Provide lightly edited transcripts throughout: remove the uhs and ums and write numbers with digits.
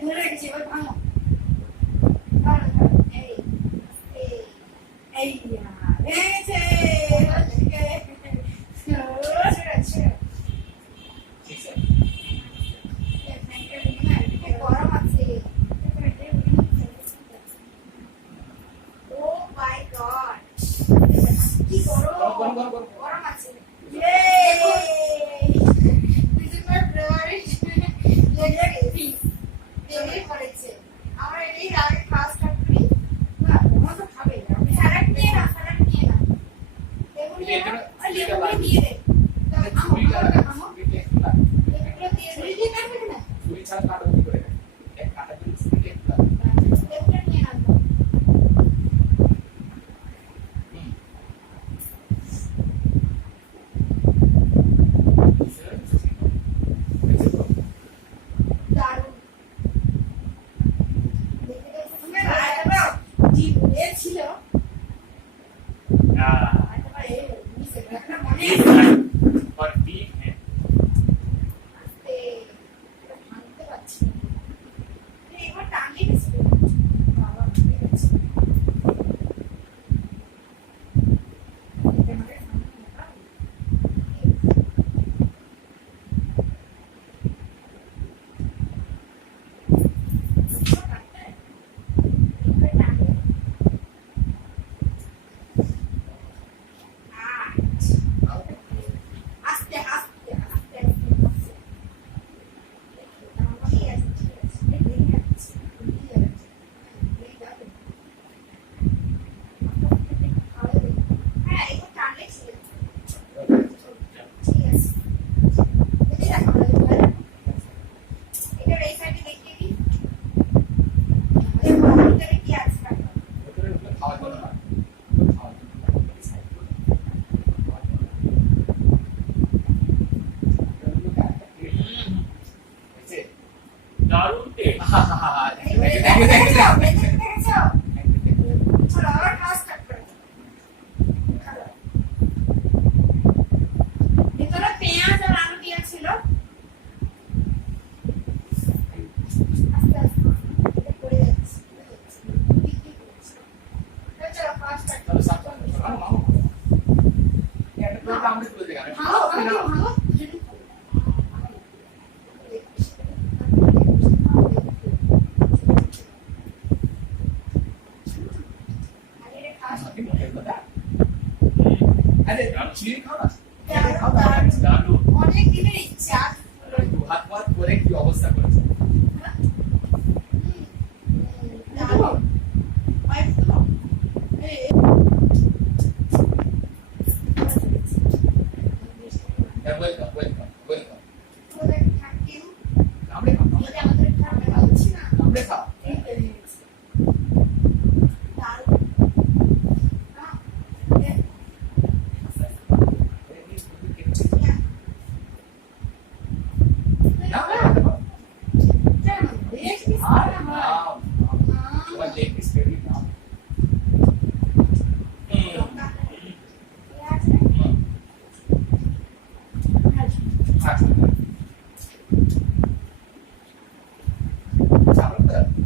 ধরে রেখেছি, এবার ভাঙো। ভালো, ভালো। এই, এই, এই, ভেঙেছে। ছেড়ে, ছেড়ে। গরম আছে। Oh my God! কি গরম, গরম আছে। Yay! This is my favorite piece. Very করেছে। আমার এই আগে খাওয়া স্টার্ট করি। না, তোমরা তো খাবে না। স্যালাড নিয়ে না, স্যালাড নিয়ে না। লেবু নিয়ে না, আর লেবু দিয়ে দে। আমো, লেবুগুলো দিয়ে দে। ছুরি দিয়ে কাটবে না? ছুরি ছাড়া কাটো কি করে? এক কাটা করে ছুরি দিয়ে কাটো। লেবুটা নিয়ে না। দারুণ। দেখে দেখে তুমি আয়টা জি বলেছিল। আয়টা এ মিশে একটা মনে और ठीक है আস্তে এটা ভাঙতে পারছি না। এবার টাঙিয়ে গেছে। বাবা ভেঙে গেছে। এটা আমাদের সামনে না। আস্তে আস্তে আস্তে আস্তে হ্যাঁ একটু টানলে ছিল ঠিক আছে এটি রাখা হবে এটা এই সাইডে দেখিয়ে দিই ভিতরে কি আছে ভিতরে খাওয়া যাবে না খাওয়া দারুণ টেস্ট চলো আবার খাওয়া স্টার্ট করো ভিতরে পেঁয়াজ আর আলু দিয়া ছিল আস্তে আস্তে এটা পড়ে যাচ্ছে চলো খাওয়া স্টার্ট করো চলো সাথে চলো মামু এটা তো আমরা তুলে দেখাবে ভালো ভালো ভালো আরে আমি চিড়ি খাও না দারুণ অনেক দিনের ইচ্ছা দু হাত পর করে কি অবস্থা করেছে দারুণ পাইপ তো এই ওয়েলকাম ওয়েলকাম ওয়েলকাম ওদের থাকিও আমরা খাও এটা আমাদের খাবার খাচ্ছি না আমরা খাও এই পেরেছে দারুণ Sabe?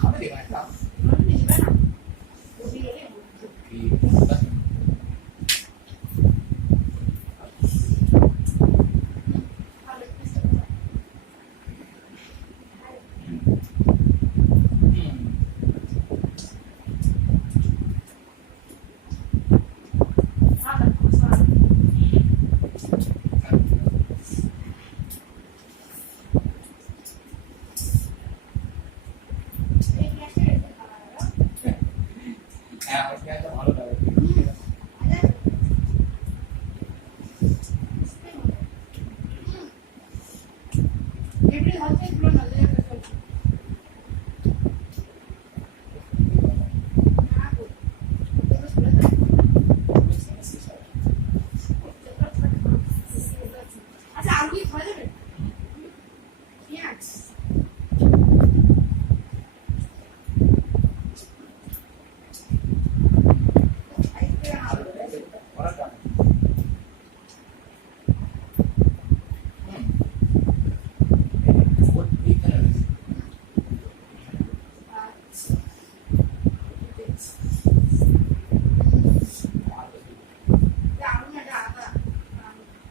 হবে রে একটা নিবে না ওই রে কি ভালো হ্যাঁ আমার খেতে ভালো লাগে এমনি হচ্ছে পুরো নজরে রাখতে হবে না গো এটা শুনে না আচ্ছা আলু কি খাওয়া যাবে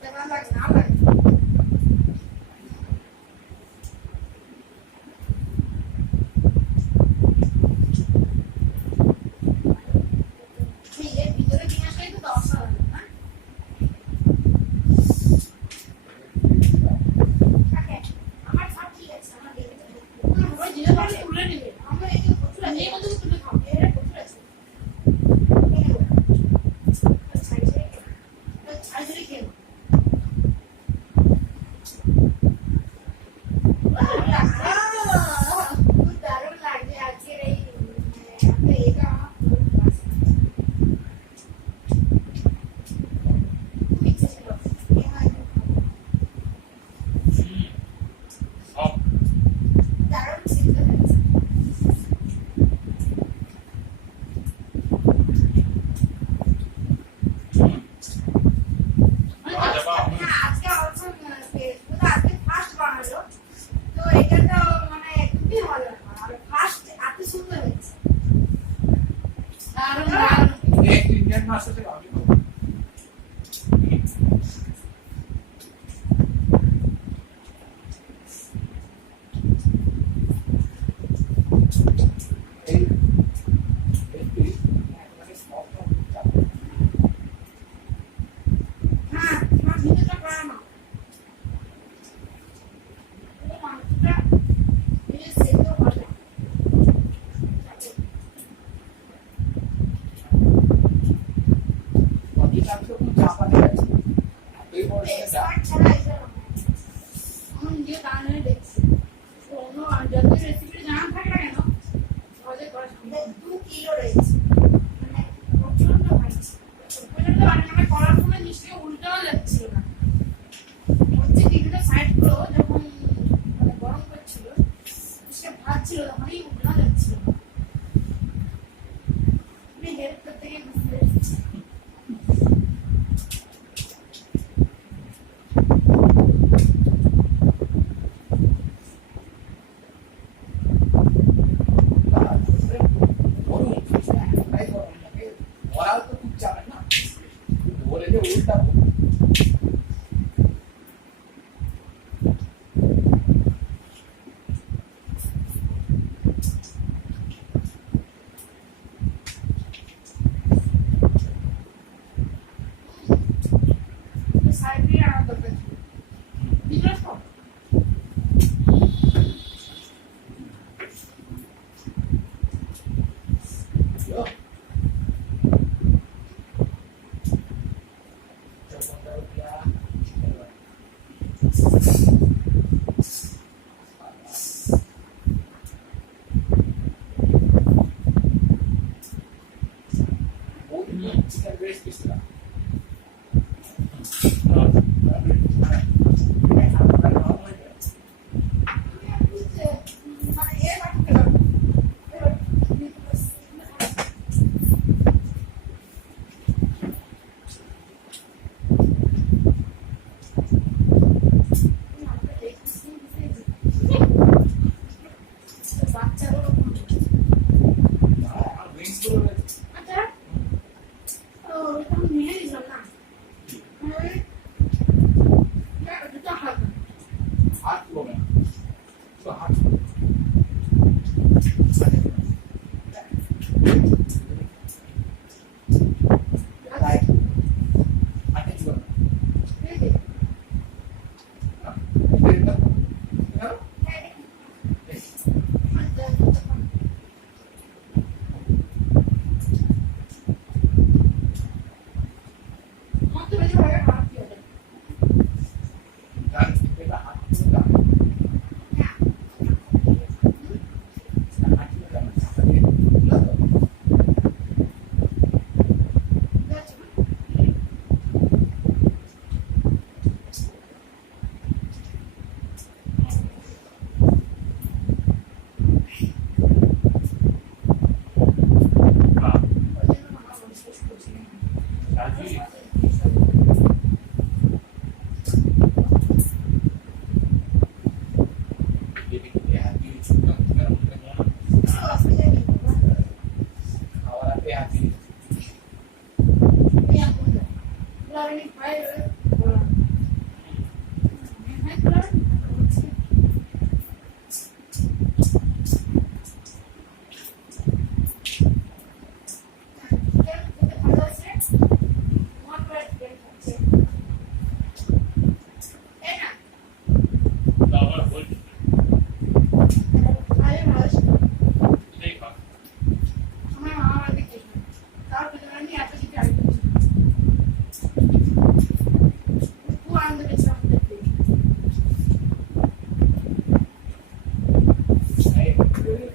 পেঁয়াজ দারুণ লাগছে আজকের এই এটা খুব ইচ্ছে ছিল দারুণ সিদ্ধ হয়েছে আজকে অবশ্য আজকে ফার্স্ট বানালো তো এটা তো মানে খুবই ভালো আর ফার্স্ট এত সুন্দর হয়েছে দারুণ দারুণ एक इंडियन मास्टर से आगे হ্যাঁ তোমার ভিডিওটা করা না এই মাংসটা এই সেদ্ধ করা बाकी सब तो कुछ चापा नहीं है कोई बोल रहा है এক্সপার্ট ছাড়া এটা আমি নিজে দানে দেখছি অন্য যত রেসিপি জানা থাকে না কেন সহজে করা সম্ভব 2 কিলো রয়েছে মানে প্রচন্ড ভাজছে প্রচন্ড মানে করার সময় নিশ্চয়ই উল্টাও যাচ্ছিল না হচ্ছে কিছুটা সাইড গুলো যখন মানে গরম করছিল সে ভাজছিল তখনই উল্টাও যাচ্ছিল আমি হেল্প করতে গিয়ে বুঝতে পেরেছি और तो कुछ चाहे ना बोले जो उल्टा হাত হাতে কি করবে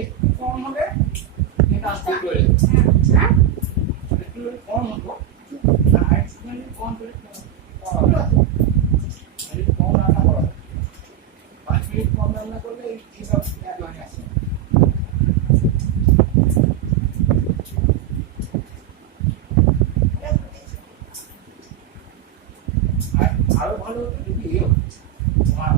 একটু কম হবে এটা আস্তে করে একটু কম হতো না একটুখানি কম করে কম রান্না করা 5 মিনিট কম রান্না করলে এইসব একবারে আসে আর আরো ভালো হতো যদি তোমার